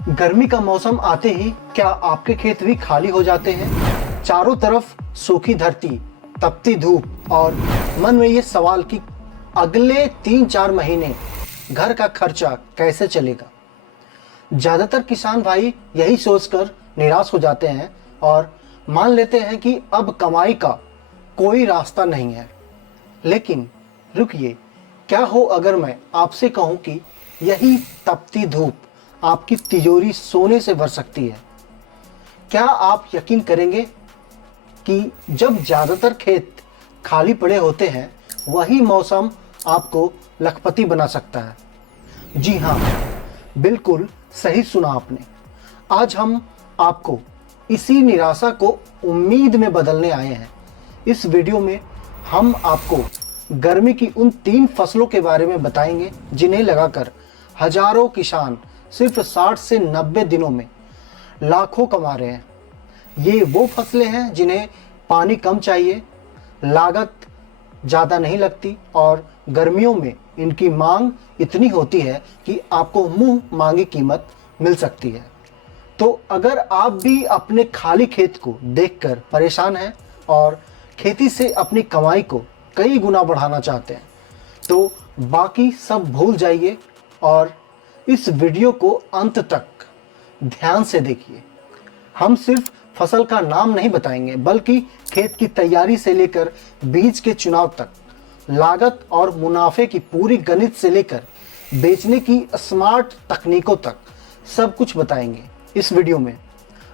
गर्मी का मौसम आते ही क्या आपके खेत भी खाली हो जाते हैं? चारों तरफ सूखी धरती, तपती धूप और मन में ये सवाल कि अगले 3-4 महीने घर का खर्चा कैसे चलेगा। ज़्यादातर किसान भाई यही सोचकर निराश हो जाते हैं और मान लेते हैं कि अब कमाई का कोई रास्ता नहीं है। लेकिन रुकिए, क्या हो अगर मैं आपसे कहूं कि यही तपती धूप आपकी तिजोरी सोने से भर सकती है? क्या आप यकीन करेंगे कि जब ज़्यादातर खेत खाली पड़े होते हैं, वही मौसम आपको लखपति बना सकता है? जी हाँ, बिल्कुल सही सुना आपने। आज हम आपको इसी निराशा को उम्मीद में बदलने आए हैं। इस वीडियो में हम आपको गर्मी की उन 3 फसलों के बारे में बताएंगे जिन्हें लगाकर हजारों किसान सिर्फ 60 से 90 दिनों में लाखों कमा रहे हैं। ये वो फसलें हैं जिन्हें पानी कम चाहिए, लागत ज़्यादा नहीं लगती और गर्मियों में इनकी मांग इतनी होती है कि आपको मुंह मांगी कीमत मिल सकती है। तो अगर आप भी अपने खाली खेत को देखकर परेशान हैं और खेती से अपनी कमाई को कई गुना बढ़ाना चाहते हैं, तो बाकी सब भूल जाइए और इस वीडियो को अंत तक ध्यान से देखिए। हम सिर्फ फसल का नाम नहीं बताएंगे, बल्कि खेत की तैयारी से लेकर बीज के चुनाव तक, लागत और मुनाफे की पूरी गणित से लेकर बेचने की स्मार्ट तकनीकों तक सब कुछ बताएंगे। इस वीडियो में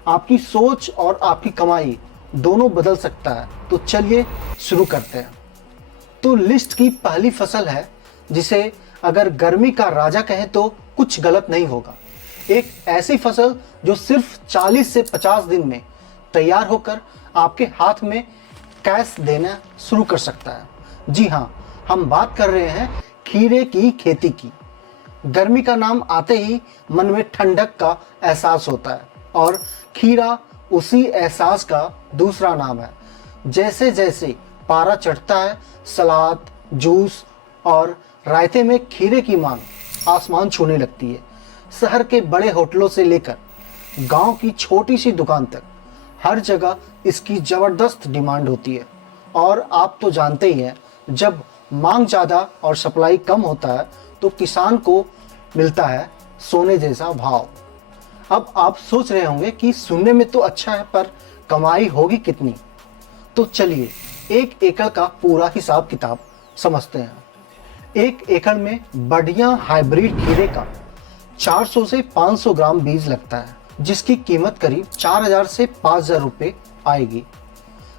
आपकी सोच और आपकी कमाई दोनों बदल सकता है। तो चलिए शुरू करते हैं। तो लिस्ट की पहली फसल है जिसे अगर गर्मी का राजा कहें तो कुछ गलत नहीं होगा। एक ऐसी फसल जो सिर्फ 40 से 50 दिन में तैयार होकर आपके हाथ में कैश देना शुरू कर सकता है। जी हाँ, हम बात कर रहे हैं खीरे की खेती की। गर्मी का नाम आते ही मन में ठंडक का एहसास होता है और खीरा उसी एहसास का दूसरा नाम है। जैसे जैसे पारा चढ़ता है, सलाद, जूस और रायते में खीरे की मांग आसमान छूने लगती है। शहर के बड़े होटलों से लेकर गांव की छोटी सी दुकान तक हर जगह इसकी ज़बरदस्त डिमांड होती है। और आप तो जानते ही हैं, जब मांग ज़्यादा और सप्लाई कम होता है तो किसान को मिलता है सोने जैसा भाव। अब आप सोच रहे होंगे कि सुनने में तो अच्छा है, पर कमाई होगी कितनी? तो चलिए 1 एकड़ का पूरा हिसाब किताब समझते हैं। 1 एकड़ में बढ़िया हाइब्रिड खीरे का 400 से 500 ग्राम बीज लगता है, जिसकी कीमत करीब 4000 से 5000 रुपये आएगी।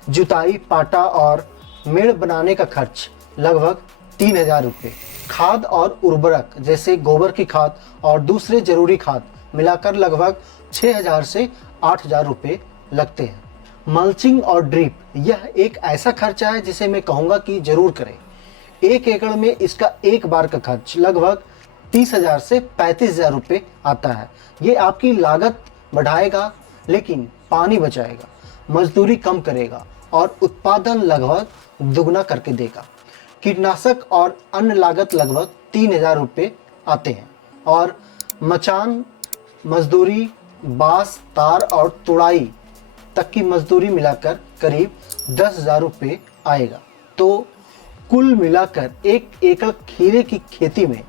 जुताई, पाटा और मेड़ बनाने का खर्च लगभग 3000 रुपये। खाद और उर्वरक जैसे गोबर की खाद और दूसरे जरूरी खाद मिलाकर लगभग 6000 से 8000 रुपये लगते हैं। मल्चिंग और ड्रिप, यह एक ऐसा खर्चा है जिसे मैं कहूँगा कि जरूर करें। 1 एकड़ में इसका एक बार का खर्च लगभग 30,000 से 35,000 रुपये आता है। ये आपकी लागत बढ़ाएगा लेकिन पानी बचाएगा, मजदूरी कम करेगा और उत्पादन लगभग दुगना करके देगा। कीटनाशक और अन्य लागत लगभग 3,000 रुपये आते हैं और मचान, मजदूरी, बांस, तार और तुड़ाई तक की मजदूरी मिलाकर करीब 10,000 रुपये आएगा। तो कुल मिलाकर 1 एकड़ खीरे की खेती में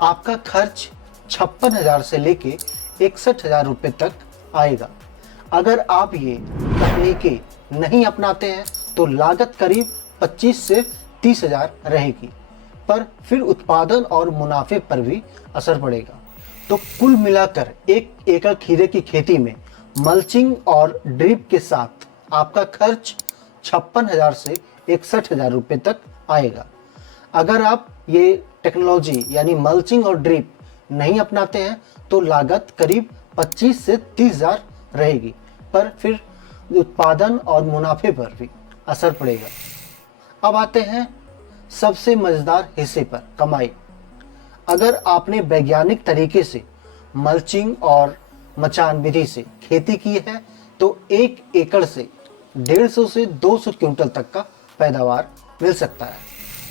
आपका खर्च 56,000 से लेके 61,000 रुपये तक आएगा। अगर आप ये तकनीकें नहीं अपनाते हैं तो लागत करीब 25 से 30,000 रहेगी, पर फिर उत्पादन और मुनाफे पर भी असर पड़ेगा। तो कुल मिलाकर 1 एकड़ खीरे की खेती में मल्चिंग और ड्रिप के साथ आपका खर्च 56,000 से 61,000 रुपये तक आएगा। अगर आप ये टेक्नोलॉजी यानी मल्चिंग और ड्रिप नहीं अपनाते हैं तो लागत करीब 25 से 30,000 रहेगी, पर फिर उत्पादन और मुनाफे पर भी असर पड़ेगा। अब आते हैं सबसे मज़ेदार हिस्से पर, कमाई। अगर आपने वैज्ञानिक तरीके से मल्चिंग और मचान विधि से खेती की है तो 1 एकड़ से 150 से 200 क्विंटल तक का पैदावार मिल सकता है।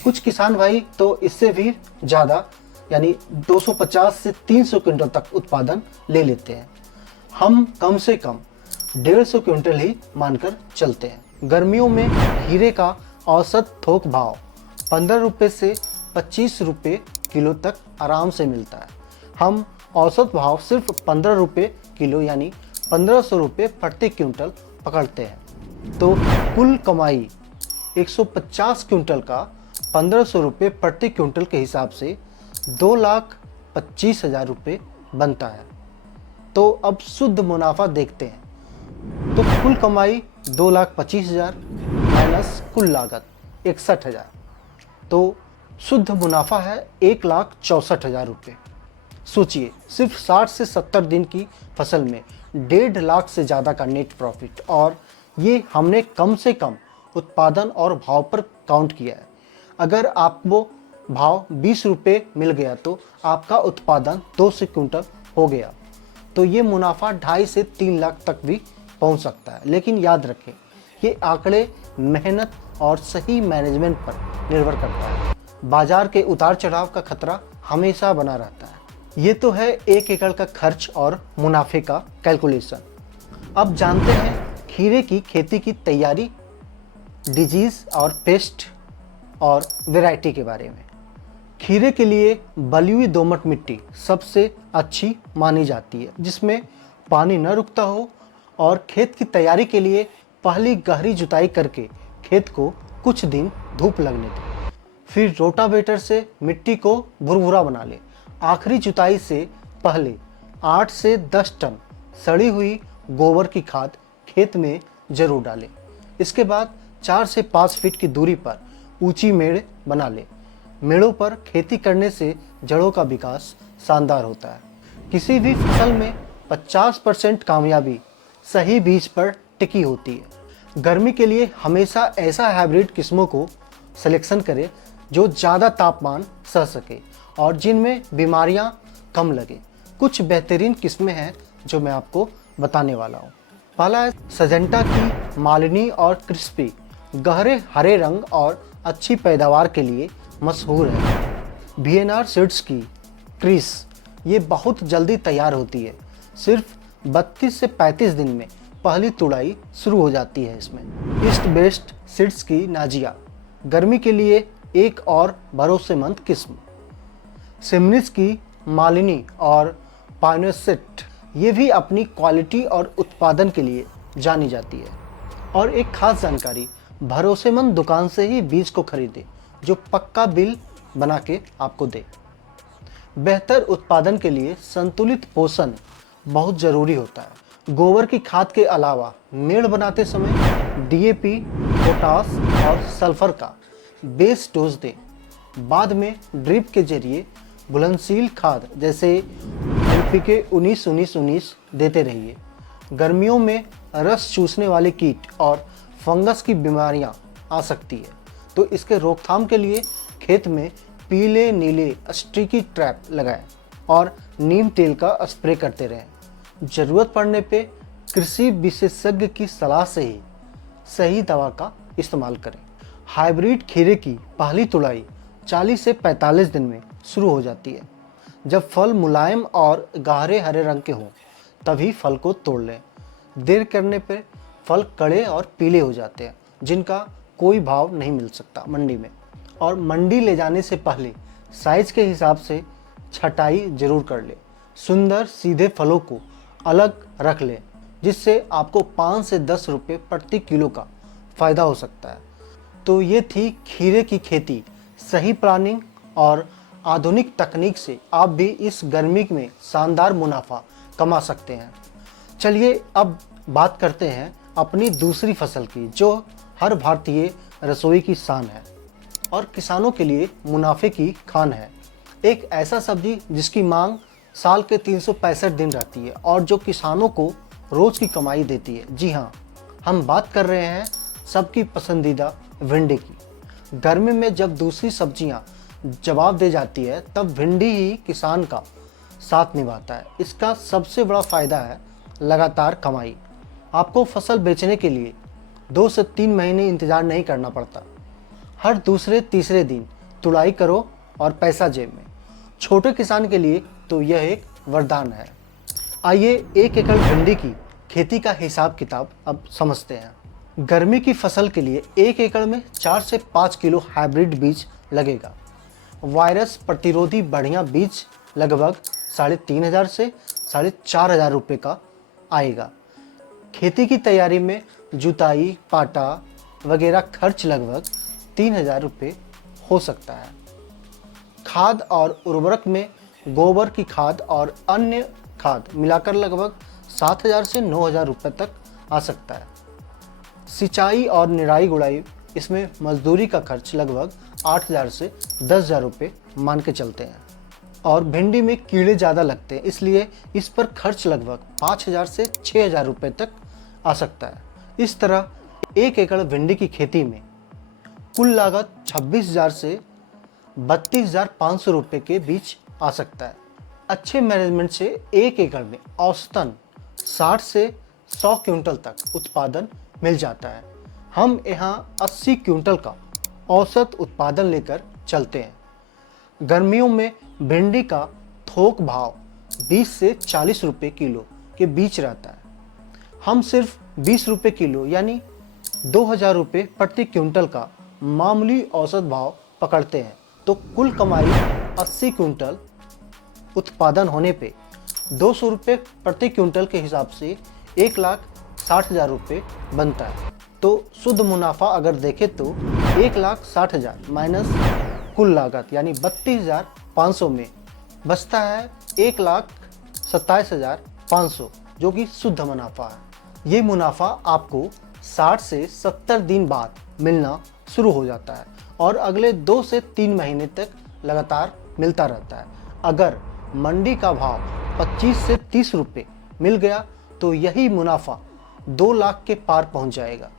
कुछ किसान भाई तो इससे भी ज़्यादा यानी 250 से 300 क्विंटल तक उत्पादन ले लेते हैं। हम कम से कम 150 क्विंटल ही मानकर चलते हैं। गर्मियों में खीरे का औसत थोक भाव 15 रुपये से 25 रुपये किलो तक आराम से मिलता है। हम औसत भाव सिर्फ 15 रुपये किलो यानी 1500 रुपये प्रति क्विंटल पकड़ते हैं। तो कुल कमाई 150 क्विंटल का 1500 रुपये प्रति क्विंटल के हिसाब से 2,25,000 रुपये बनता है। तो अब शुद्ध मुनाफा देखते हैं। तो कुल कमाई 2,25,000 माइनस कुल लागत 61,000, तो शुद्ध मुनाफा है 1,64,000 रुपये। सोचिए, सिर्फ 60 से 70 दिन की फसल में 1.5 लाख से ज़्यादा का नेट प्रॉफिट, और ये हमने कम से कम उत्पादन और भाव पर काउंट किया है। अगर आपको भाव 20 रुपये मिल गया तो आपका उत्पादन 200 क्विंटल हो गया, तो ये मुनाफा 2.5 से 3 लाख तक भी पहुंच सकता है। लेकिन याद रखें, ये आंकड़े मेहनत और सही मैनेजमेंट पर निर्भर करता है। बाजार के उतार चढ़ाव का खतरा हमेशा बना रहता है। ये तो है 1 एकड़ का खर्च और मुनाफे का कैलकुलेशन। अब जानते हैं खीरे की खेती की तैयारी, डिजीज़ और पेस्ट और वैरायटी के बारे में। खीरे के लिए बली हुई दोमट मिट्टी सबसे अच्छी मानी जाती है, जिसमें पानी न रुकता हो, और खेत की तैयारी के लिए पहली गहरी जुताई करके खेत को कुछ दिन धूप लगने दें। फिर रोटावेटर से मिट्टी को भुरभुरा बना ले। आखिरी जुताई से पहले 8 से 10 टन सड़ी हुई गोबर की खाद खेत में जरूर डालें। इसके बाद 4 से 5 फीट की दूरी पर ऊंची मेड़ बना ले। मेड़ों पर खेती करने से जड़ों का विकास शानदार होता है। किसी भी फसल में 50% कामयाबी सही बीज पर टिकी होती है। गर्मी के लिए हमेशा ऐसा हाइब्रिड किस्मों को सिलेक्शन करें जो ज़्यादा तापमान सह सके और जिनमें बीमारियां कम लगे। कुछ बेहतरीन किस्में हैं जो मैं आपको बताने वाला हूँ। पहला है सजेंटा की मालिनी और क्रिस्पी, गहरे हरे रंग और अच्छी पैदावार के लिए मशहूर है। VNR सीड्स की क्रिस, ये बहुत जल्दी तैयार होती है। सिर्फ 32 से 35 दिन में पहली तुड़ाई शुरू हो जाती है इसमें। ईस्ट वेस्ट सीड्स की नाजिया, गर्मी के लिए एक और भरोसेमंद किस्म। सिमनिस की मालिनी और पाइनसेट, ये भी अपनी क्वालिटी और उत्पादन के लिए जानी जाती है। और एक खास जानकारी, भरोसेमंद दुकान से ही बीज को खरीदें जो पक्का बिल बना के आपको दे। बेहतर उत्पादन के लिए संतुलित पोषण बहुत ज़रूरी होता है। गोबर की खाद के अलावा मेड़ बनाते समय DAP, पोटास और सल्फर का बेस डोज दें। बाद में ड्रिप के जरिए घुलनशील खाद जैसे NPK 19-19-19 देते रहिए। गर्मियों में रस चूसने वाले कीट और फंगस की बीमारियां आ सकती है, तो इसके रोकथाम के लिए खेत में पीले नीले स्टिकी ट्रैप लगाएं और नीम तेल का स्प्रे करते रहें। ज़रूरत पड़ने पे कृषि विशेषज्ञ की सलाह से ही सही दवा का इस्तेमाल करें। हाइब्रिड खीरे की पहली तुड़ाई 40 से 45 दिन में शुरू हो जाती है। जब फल मुलायम और गहरे हरे रंग के हों तभी फल को तोड़ लें। देर करने पर फल कड़े और पीले हो जाते हैं, जिनका कोई भाव नहीं मिल सकता मंडी में। और मंडी ले जाने से पहले साइज के हिसाब से छटाई जरूर कर ले। सुंदर सीधे फलों को अलग रख ले, जिससे आपको 5 से 10 रुपये प्रति किलो का फ़ायदा हो सकता है। तो ये थी खीरे की खेती। सही प्लानिंग और आधुनिक तकनीक से आप भी इस गर्मी में शानदार मुनाफा कमा सकते हैं। चलिए अब बात करते हैं अपनी दूसरी फसल की, जो हर भारतीय रसोई की शान है और किसानों के लिए मुनाफे की खान है। एक ऐसा सब्जी जिसकी मांग साल के 365 दिन रहती है और जो किसानों को रोज की कमाई देती है। जी हाँ, हम बात कर रहे हैं सबकी पसंदीदा भिंडी की। गर्मी में जब दूसरी सब्जियां जवाब दे जाती है, तब भिंडी ही किसान का साथ निभाता है। इसका सबसे बड़ा फायदा है लगातार कमाई। आपको फसल बेचने के लिए 2 से 3 महीने इंतजार नहीं करना पड़ता। हर दूसरे तीसरे दिन तुड़ाई करो और पैसा जेब में। छोटे किसान के लिए तो यह एक वरदान है। आइए 1 एकड़ भिंडी की खेती का हिसाब किताब अब समझते हैं। गर्मी की फसल के लिए 1 एकड़ में 4 से 5 किलो हाइब्रिड बीज लगेगा। वायरस प्रतिरोधी बढ़िया बीज लगभग 3,500 से 4,500 रुपये का आएगा। खेती की तैयारी में जुताई, पाटा वगैरह खर्च लगभग 3,000 रुपये हो सकता है। खाद और उर्वरक में गोबर की खाद और अन्य खाद मिलाकर लगभग 7,000 से 9,000 रुपये तक आ सकता है। सिंचाई और निराई गुड़ाई, इसमें मजदूरी का खर्च लगभग 8,000 से 10,000 रुपये मान के चलते हैं। और भिंडी में कीड़े ज़्यादा लगते हैं, इसलिए इस पर खर्च लगभग 5,000 से 6,000 रुपये तक आ सकता है। इस तरह 1 एकड़ भिंडी की खेती में कुल लागत 26,000 से 32,500 रुपये के बीच आ सकता है। अच्छे मैनेजमेंट से 1 एकड़ में औसतन 60 से 100 क्विंटल तक उत्पादन मिल जाता है। हम यहाँ 80 क्विंटल का औसत उत्पादन लेकर चलते हैं। गर्मियों में भिंडी का थोक भाव 20 से 40 रुपये किलो के बीच रहता है। हम सिर्फ 20 रुपये किलो यानी 2,000 रुपये प्रति क्विंटल का मामूली औसत भाव पकड़ते हैं, तो कुल कमाई 80 क्विंटल उत्पादन होने पे 200 रुपये प्रति क्विंटल के हिसाब से 1,60,000 रुपये बनता है। तो शुद्ध मुनाफा अगर देखें तो 1,60,000 माइनस कुल लागत यानी 32,500 में बचता है 1,27,500, जो कि शुद्ध मुनाफा है। ये मुनाफा आपको 60 से 70 दिन बाद मिलना शुरू हो जाता है और अगले 2 से 3 महीने तक लगातार मिलता रहता है। अगर मंडी का भाव 25 से 30 रुपये मिल गया तो यही मुनाफा 2 लाख के पार पहुंच जाएगा।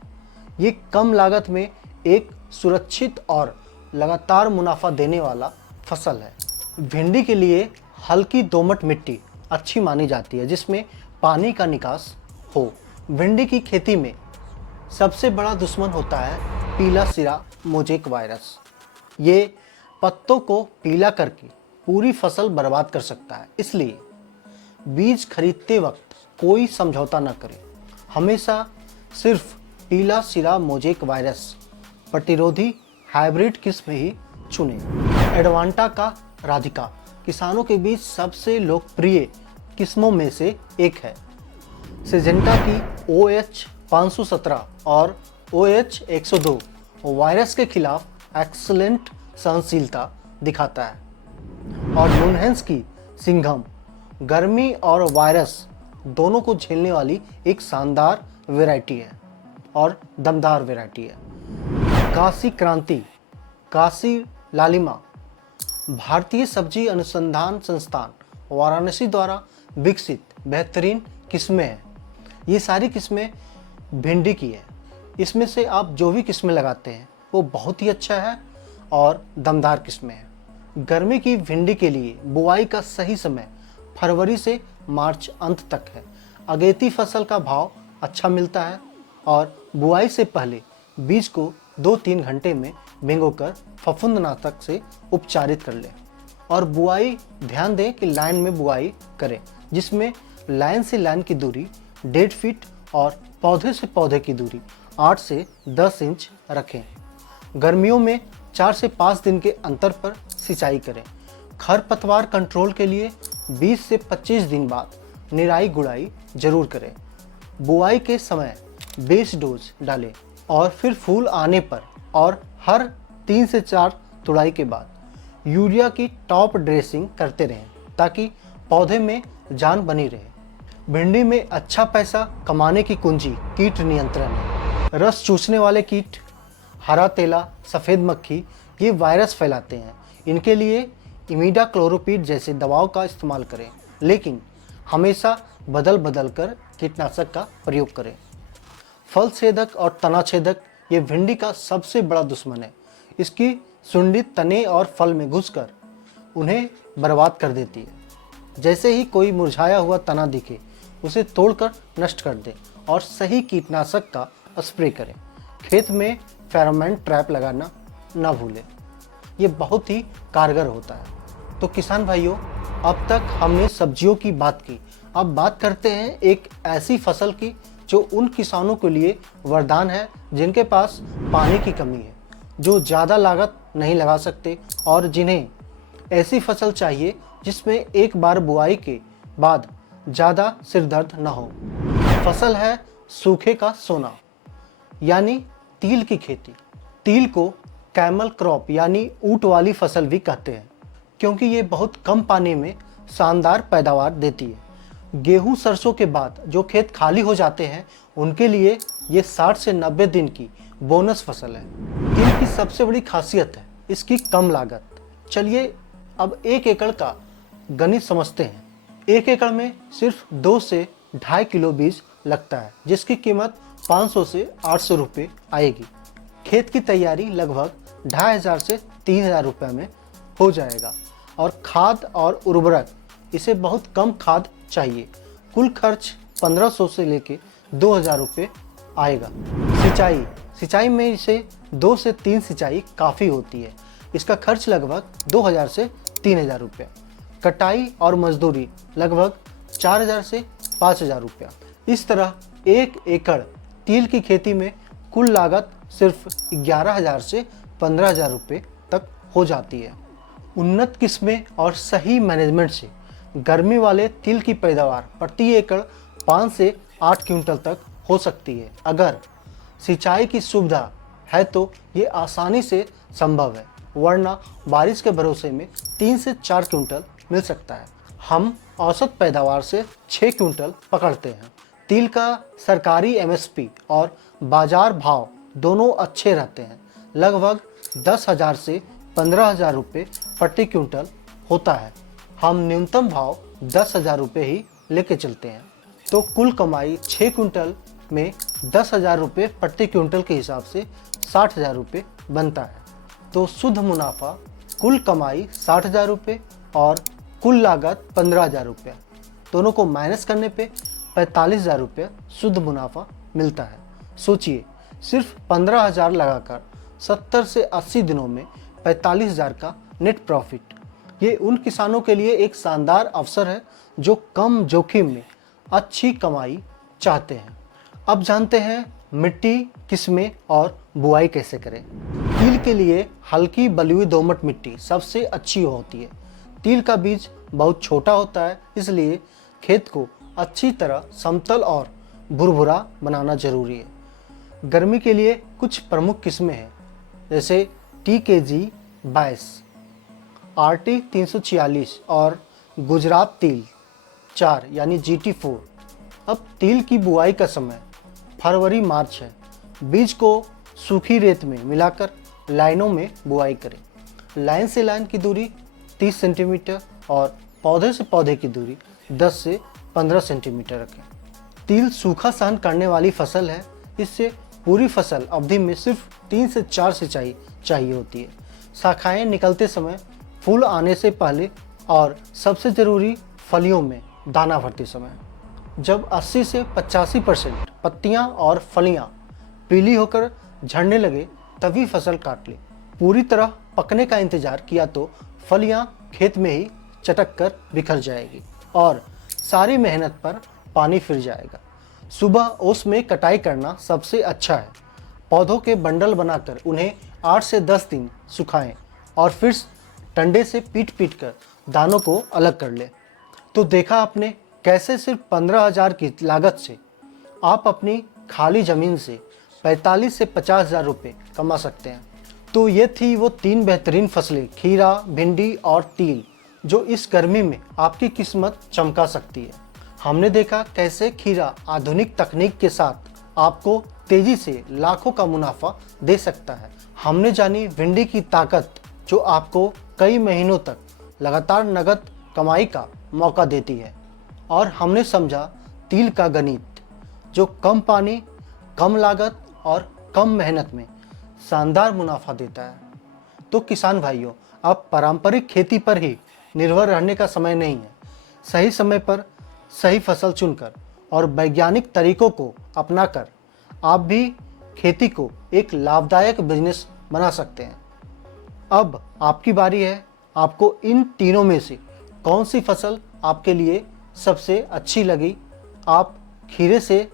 ये कम लागत में एक सुरक्षित और लगातार मुनाफा देने वाला फसल है। भिंडी के लिए हल्की दोमट मिट्टी अच्छी मानी जाती है, जिसमें पानी का निकास हो। भिंडी की खेती में सबसे बड़ा दुश्मन होता है पीला सिरा मोज़ेक वायरस। ये पत्तों को पीला करके पूरी फसल बर्बाद कर सकता है, इसलिए बीज खरीदते वक्त कोई समझौता न करें। हमेशा सिर्फ पीला सिरा मोज़ेक वायरस प्रतिरोधी हाइब्रिड किस्म ही चुनें। एडवांटा का राधिका किसानों के बीच सबसे लोकप्रिय किस्मों में से एक है। सिजेंटा की OH 517 और OH 102 वायरस के खिलाफ एक्सीलेंट सहनशीलता दिखाता है, और नुनहेंस की सिंघम गर्मी और वायरस दोनों को झेलने वाली एक शानदार वैरायटी है और दमदार वैरायटी है। काशी क्रांति, काशी लालिमा भारतीय सब्जी अनुसंधान संस्थान वाराणसी द्वारा विकसित बेहतरीन किस्में हैं। ये सारी किस्में भिंडी की है। इसमें से आप जो भी किस्में लगाते हैं वो बहुत ही अच्छा है और दमदार किस्में हैं। गर्मी की भिंडी के लिए बुआई का सही समय फरवरी से मार्च अंत तक है। अगेती फसल का भाव अच्छा मिलता है और बुआई से पहले बीज को 2-3 घंटे में भिगोकर फफूंदनाशक से उपचारित कर लें। और बुआई ध्यान दें कि लाइन में बुआई करें, जिसमें लाइन से लाइन की दूरी 1.5 फीट और पौधे से पौधे की दूरी 8 से 10 इंच रखें। गर्मियों में 4 से 5 दिन के अंतर पर सिंचाई करें। खरपतवार कंट्रोल के लिए 20 से 25 दिन बाद निराई गुड़ाई जरूर करें। बुआई के समय बेस डोज डालें और फिर फूल आने पर और हर 3 से 4 तुड़ाई के बाद यूरिया की टॉप ड्रेसिंग करते रहें, ताकि पौधे में जान बनी रहे। भिंडी में अच्छा पैसा कमाने की कुंजी कीट नियंत्रण है। रस चूसने वाले कीट, हरा तेला, सफ़ेद मक्खी ये वायरस फैलाते हैं। इनके लिए इमिडाक्लोरोपिड जैसे दवाओं का इस्तेमाल करें, लेकिन हमेशा बदल बदल कर कीटनाशक का प्रयोग करें। फल छेदक और तना छेदक ये भिंडी का सबसे बड़ा दुश्मन है। इसकी सुंडी तने और फल में घुसकर उन्हें बर्बाद कर देती है। जैसे ही कोई मुरझाया हुआ तना दिखे उसे तोड़कर नष्ट कर दें और सही कीटनाशक का स्प्रे करें। खेत में फेरोमोन ट्रैप लगाना ना भूलें, ये बहुत ही कारगर होता है। तो किसान भाइयों, अब तक हमने सब्जियों की बात की। अब बात करते हैं एक ऐसी फसल की जो उन किसानों के लिए वरदान है जिनके पास पानी की कमी है, जो ज़्यादा लागत नहीं लगा सकते और जिन्हें ऐसी फसल चाहिए जिसमें एक बार बुआई के बाद ज़्यादा सिरदर्द न हो। फसल है सूखे का सोना, यानी तिल की खेती। तिल को कैमल क्रॉप यानी ऊँट वाली फसल भी कहते हैं, क्योंकि ये बहुत कम पानी में शानदार पैदावार देती है। गेहूं सरसों के बाद जो खेत खाली हो जाते हैं उनके लिए ये 60 से 90 दिन की बोनस फसल है। तिल की सबसे बड़ी खासियत है इसकी कम लागत। चलिए अब 1 एकड़ का गणित समझते हैं। 1 एकड़ में सिर्फ 2 से 2.5 किलो बीज लगता है, जिसकी कीमत 500 से 800 रुपये आएगी। खेत की तैयारी लगभग 2500 से 3000 रुपये में हो जाएगा और खाद और उर्वरक इसे बहुत कम खाद चाहिए। कुल खर्च 1500 से लेके 2000 रुपये आएगा। सिंचाई में इसे 2 से 3 सिंचाई काफ़ी होती है। इसका खर्च लगभग 2000 से 3000 रुपये। कटाई और मजदूरी लगभग 4000 से 5000 रुपया। इस तरह 1 एकड़ तिल की खेती में कुल लागत सिर्फ 11000 से 15000 रुपये तक हो जाती है। उन्नत किस्में और सही मैनेजमेंट से गर्मी वाले तिल की पैदावार प्रति एकड़ 5 से 8 क्विंटल तक हो सकती है। अगर सिंचाई की सुविधा है तो ये आसानी से संभव है, वरना बारिश के भरोसे में 3 से 4 क्विंटल मिल सकता है। हम औसत पैदावार से 6 क्विंटल पकड़ते हैं। तिल का सरकारी एमएसपी और बाजार भाव दोनों अच्छे रहते हैं। लगभग 10,000 से 15,000 रुपये प्रति क्विंटल होता है। हम न्यूनतम भाव 10,000 रुपये ही लेके चलते हैं, तो कुल कमाई 6 क्विंटल में 10,000 रुपये प्रति क्विंटल के हिसाब से 60,000 रुपये बनता है। तो शुद्ध मुनाफा कुल कमाई 60,000 रुपये और कुल लागत 15,000 रुपये, दोनों को माइनस करने पे 45,000 रुपये शुद्ध मुनाफा मिलता है। सोचिए, सिर्फ 15,000 लगाकर 70 से 80 दिनों में 45,000 का नेट प्रॉफिट। ये उन किसानों के लिए एक शानदार अवसर है जो कम जोखिम में अच्छी कमाई चाहते हैं। अब जानते हैं मिट्टी, किस्में और बुआई कैसे करें। तिल के लिए हल्की बलुई दोमट मिट्टी सबसे अच्छी होती है। तिल का बीज बहुत छोटा होता है, इसलिए खेत को अच्छी तरह समतल और भुरभुरा बनाना जरूरी है। गर्मी के लिए कुछ प्रमुख किस्में हैं, जैसे TKG 22, RT 346 और गुजरात तिल 4 यानी GT4। अब तिल की बुआई का समय फरवरी मार्च है। बीज को सूखी रेत में मिलाकर लाइनों में बुआई करें। लाइन से लाइन की दूरी 30 सेंटीमीटर और पौधे से पौधे की दूरी 10 से 15 सेंटीमीटर रखें। तिल सूखा सहन करने वाली फसल है, इससे पूरी फसल अवधि में सिर्फ 3 से 4 सिंचाई चाहिए होती है। शाखाएं निकलते समय, फूल आने से पहले और सबसे ज़रूरी फलियों में दाना भरते समय। जब 80 से 85% पत्तियां और फलियां पीली होकर झड़ने लगे तभी फसल काट ले। पूरी तरह पकने का इंतजार किया तो फलियां खेत में ही चटक कर बिखर जाएगी और सारी मेहनत पर पानी फिर जाएगा। सुबह ओस में कटाई करना सबसे अच्छा है। पौधों के बंडल बनाकर उन्हें 8 से 10 दिन सुखाएं और फिर डंडे से पीट कर दानों को अलग कर लें। तो देखा आपने कैसे सिर्फ 15,000 की लागत से आप अपनी खाली ज़मीन से 45 से 50,000 रुपये कमा सकते हैं। तो ये थी वो 3 बेहतरीन फसलें, खीरा, भिंडी और तिल, जो इस गर्मी में आपकी किस्मत चमका सकती है। हमने देखा कैसे खीरा आधुनिक तकनीक के साथ आपको तेजी से लाखों का मुनाफा दे सकता है। हमने जानी भिंडी की ताकत जो आपको कई महीनों तक लगातार नगद कमाई का मौका देती है, और हमने समझा तिल का गणित जो कम पानी, कम लागत और कम मेहनत में शानदार मुनाफा देता है। तो किसान भाइयों, अब पारंपरिक खेती पर ही निर्भर रहने का समय नहीं है। सही समय पर सही फसल चुनकर और वैज्ञानिक तरीकों को अपनाकर आप भी खेती को एक लाभदायक बिजनेस बना सकते हैं। अब आपकी बारी है आपको इन तीनों में से कौन सी फसल आपके लिए सबसे अच्छी लगी? आप खीरे से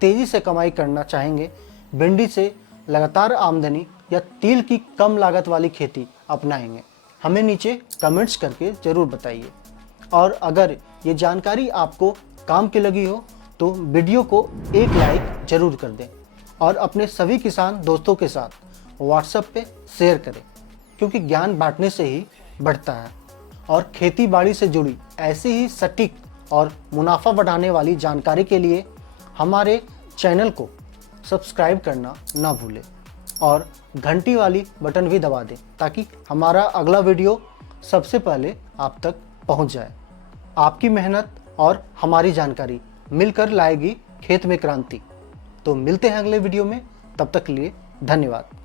तेज़ी से कमाई करना चाहेंगे, भिंडी से लगातार आमदनी, या तिल की कम लागत वाली खेती अपनाएंगे? हमें नीचे कमेंट्स करके ज़रूर बताइए। और अगर ये जानकारी आपको काम की लगी हो तो वीडियो को एक लाइक ज़रूर कर दें और अपने सभी किसान दोस्तों के साथ व्हाट्सएप पे शेयर करें, क्योंकि ज्ञान बांटने से ही बढ़ता है। और खेती बाड़ी से जुड़ी ऐसी ही सटीक और मुनाफा बढ़ाने वाली जानकारी के लिए हमारे चैनल को सब्सक्राइब करना ना भूलें और घंटी वाली बटन भी दबा दें, ताकि हमारा अगला वीडियो सबसे पहले आप तक पहुंच जाए। आपकी मेहनत और हमारी जानकारी मिलकर लाएगी खेत में क्रांति। तो मिलते हैं अगले वीडियो में, तब तक के लिए धन्यवाद।